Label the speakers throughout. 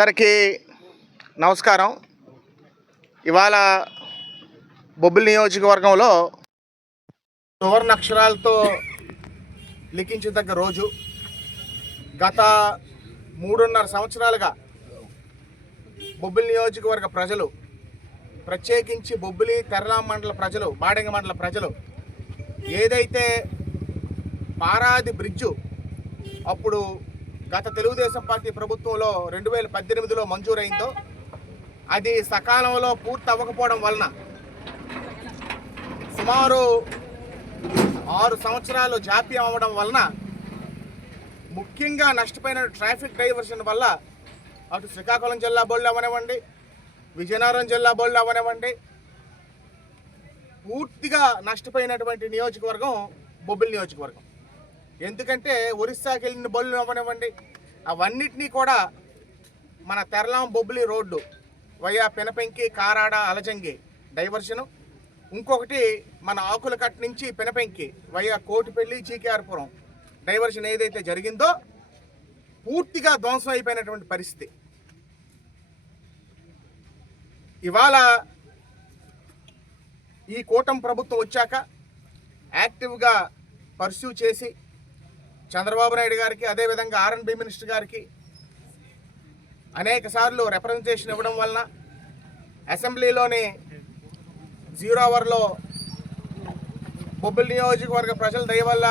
Speaker 1: అందరికీ నమస్కారం. ఇవాళ బొబ్బిలి నియోజకవర్గంలో సువర్ణ అక్షరాలతో లిఖించదగ్గ రోజు. గత మూడున్నర సంవత్సరాలుగా బొబ్బిలి నియోజకవర్గ ప్రజలు ప్రత్యేకించి బొబ్బిలి తెరలాం మండల ప్రజలు బాడంగ మండల ప్రజలు ఏదైతే పారాది బ్రిడ్జు అప్పుడు గత తెలుగుదేశం పార్టీ ప్రభుత్వంలో రెండు వేల పద్దెనిమిదిలో మంజూరైందో అది సకాలంలో పూర్తి అవ్వకపోవడం వలన సుమారు ఆరు సంవత్సరాలు జాప్యం అవ్వడం వలన ముఖ్యంగా నష్టపోయిన ట్రాఫిక్ డైవర్షన్ వల్ల అటు శ్రీకాకుళం జిల్లా బోళ్ళు అవనివ్వండి విజయనగరం జిల్లా బోళ్ళు అవనివ్వండి పూర్తిగా నష్టపోయినటువంటి నియోజకవర్గం బొబ్బిలి నియోజకవర్గం. ఎందుకంటే ఒరిస్సాకి వెళ్ళిన బళ్ళు అవ్వనివ్వండి అవన్నిటినీ కూడా మన Terlam Bobbili road via Penapenki Karada Alajangi diversion. ఇంకొకటి మన ఆకుల కట్ నుంచి పెనపెంకి వయా కోటిపల్లి చీకేఆర్పురం డైవర్షన్ ఏదైతే జరిగిందో పూర్తిగా ధ్వంసం అయిపోయినటువంటి పరిస్థితి. ఇవాళ ఈ కూటమి ప్రభుత్వం వచ్చాక యాక్టివ్గా పర్సూ చేసి చంద్రబాబు నాయుడు గారికి అదేవిధంగా ఆర్ఎన్బి మినిస్టర్ గారికి అనేక సార్లు రిప్రజెంటేషన్ ఇవ్వడం వలన అసెంబ్లీలోని జీరో అవర్లో బొబ్బిలి నియోజకవర్గ ప్రజల దయ వల్ల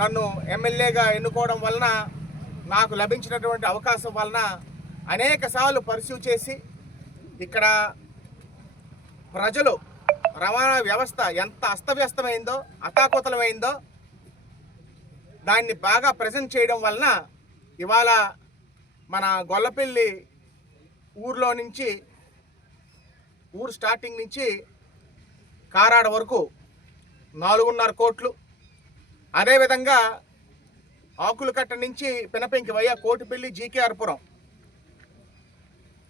Speaker 1: నన్ను ఎమ్మెల్యేగా ఎన్నుకోవడం వలన నాకు లభించినటువంటి అవకాశం వలన అనేక సార్లు పర్సూ చేసి ఇక్కడ ప్రజలు రవాణా వ్యవస్థ ఎంత అస్తవ్యస్తమైందో అతాకుతలమైందో దాన్ని బాగా ప్రజెంట్ చేయడం వలన ఇవాళ మన గొల్లపల్లి ఊర్లో నుంచి ఊరు స్టార్టింగ్ నుంచి కారాడ వరకు నాలుగున్నర కోట్లు. అదేవిధంగా ఆకులకట్ట నుంచి పినపెంకి వయ్యా కోటిపల్లి జీకేఆర్పురం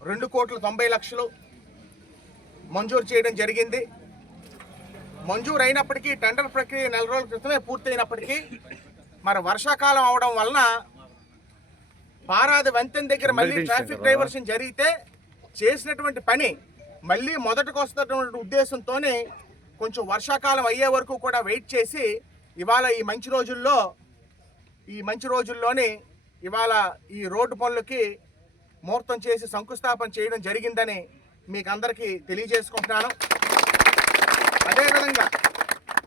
Speaker 1: రెండు కోట్ల తొంభై లక్షలు మంజూరు చేయడం జరిగింది. మంజూరు అయినప్పటికీ టెండర్ ప్రక్రియ నెల రోజుల క్రితమే పూర్తయినప్పటికీ మరి వర్షాకాలం అవడం వలన పారాది వంతెన దగ్గర మళ్ళీ ట్రాఫిక్ డైవర్షన్ జరిగితే చేసినటువంటి పని మళ్ళీ మొదటకు వస్తున్నటువంటి ఉద్దేశంతోనే కొంచెం వర్షాకాలం అయ్యే వరకు కూడా వెయిట్ చేసి ఇవాళ ఈ మంచి రోజుల్లో ఈ మంచి రోజుల్లోనే ఇవాళ ఈ రోడ్డు పనులకి ముహూర్తం చేసి శంకుస్థాపన చేయడం జరిగిందని మీకు అందరికీ తెలియజేసుకుంటున్నాను. అదేవిధంగా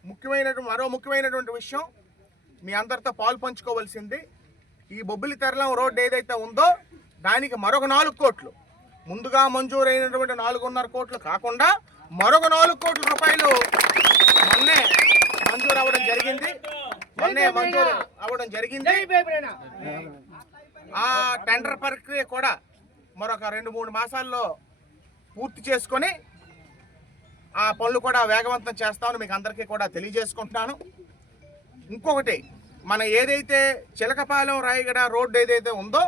Speaker 1: ముఖ్యమైనటువంటి మరో ముఖ్యమైనటువంటి విషయం మీ అందరితో పాలు పంచుకోవాల్సింది. ఈ బొబ్బిలి తెరలం రోడ్డు ఏదైతే ఉందో దానికి మరొక నాలుగు కోట్లు. ముందుగా మంజూరైనటువంటి నాలుగున్నర కోట్లు కాకుండా మరొక నాలుగు కోట్ల రూపాయలు మొన్నే మంజూరు అవ్వడం జరిగింది. మొన్నే మంజూరు అవ్వడం జరిగింది. ఆ టెండర్ ప్రక్రియ కూడా మరొక రెండు మూడు మాసాల్లో పూర్తి చేసుకొని ఆ పనులు కూడా వేగవంతం చేస్తామని మీకు అందరికీ కూడా తెలియజేసుకుంటున్నాను. ఇంకొకటి మన ఏదైతే చిలకపాలెం రాయగడ రోడ్డు ఏదైతే ఉందో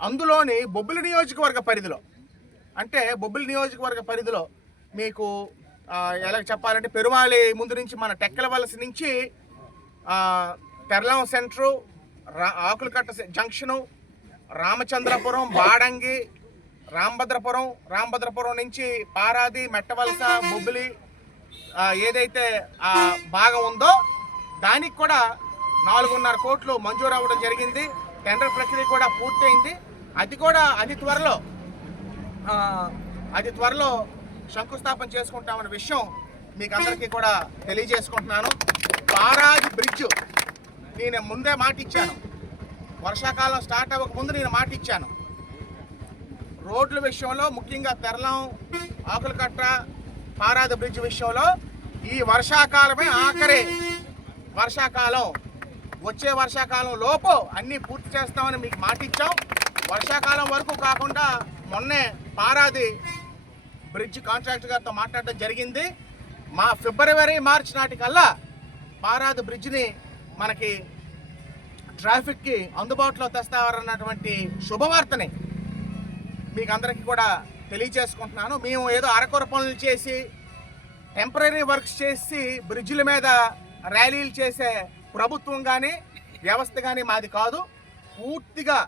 Speaker 1: అందులోని బొబ్బిలి నియోజకవర్గ పరిధిలో అంటే బొబ్బిలి నియోజకవర్గ పరిధిలో మీకు ఎలా చెప్పాలంటే పెరుమాళి ముందు నుంచి మన టెక్కల వలస నుంచి తెరలం సెంటరు రా ఆకులకట్ట జంక్షను రామచంద్రపురం బాడంగి రాంభద్రపురం రాంభద్రపురం నుంచి పారాది మెట్టవలస బొబ్బిలి ఏదైతే భాగం ఉందో దానికి కూడా నాలుగున్నర కోట్లు మంజూరు అవ్వడం జరిగింది. టెండర్ ప్రక్రియ కూడా పూర్తయింది. అది కూడా అతి త్వరలో అతి త్వరలో శంకుస్థాపన చేసుకుంటామన్న విషయం మీకు అందరికీ కూడా తెలియజేసుకుంటున్నాను. పారాది బ్రిడ్జ్ నేను ముందే మాట ఇచ్చాను. వర్షాకాలం స్టార్ట్ అవ్వక ముందు నేను మాట ఇచ్చాను. రోడ్ల విషయంలో ముఖ్యంగా తెరలం ఆకులకట్ట పారాది బ్రిడ్జ్ విషయంలో ఈ వర్షాకాలమే ఆఖరి. వర్షాకాలం. వచ్చే వర్షాకాలం లోపు అన్నీ పూర్తి చేస్తామని మీకు మాటిచ్చాం వర్షాకాలం వరకు కాకుండా మొన్నే పారాది బ్రిడ్జ్ కాంట్రాక్టర్ గారితో మాట్లాడడం జరిగింది. మా ఫిబ్రవరి మార్చి నాటికల్లా పారాది బ్రిడ్జ్ని మనకి ట్రాఫిక్కి అందుబాటులో తెస్తారన్నటువంటి శుభవార్తని మీకు అందరికీ కూడా తెలియజేసుకుంటున్నాను. మేము ఏదో అరకొర పనులు చేసి టెంపరీ వర్క్స్ చేసి బ్రిడ్జిల మీద ర్యాలీలు చేసే ప్రభుత్వం కానీ వ్యవస్థ కానీ మాది కాదు. పూర్తిగా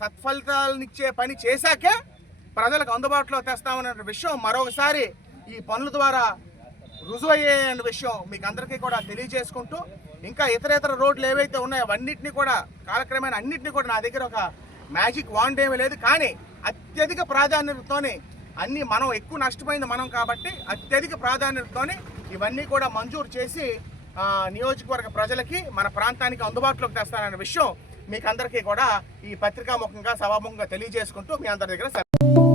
Speaker 1: సత్ఫలితాలనిచ్చే పని చేశాకే ప్రజలకు అందుబాటులో తెస్తామనే విషయం మరొకసారి ఈ పనుల ద్వారా రుజువు అయ్యే అనే విషయం మీకు అందరికీ కూడా తెలియజేసుకుంటూ ఇంకా ఇతర ఇతర రోడ్లు ఏవైతే ఉన్నాయో అవన్నింటినీ కూడా కాలక్రమేణా అన్నింటినీ కూడా నా దగ్గర ఒక మ్యాజిక్ వాండ్ ఏమీ లేదు. కానీ అత్యధిక ప్రాధాన్యతతోని అన్ని మనం ఎక్కువ నష్టపోయింది మనం కాబట్టి అత్యధిక ప్రాధాన్యతతోని ఇవన్నీ కూడా మంజూరు చేసి నియోజకవర్గ ప్రజలకి మన ప్రాంతానికి అందుబాటులోకి తెస్తాననే విషయం మీకు అందరికీ కూడా ఈ పత్రికాముఖంగా సభాముఖంగా తెలియజేసుకుంటూ మీ అందరి దగ్గర సరే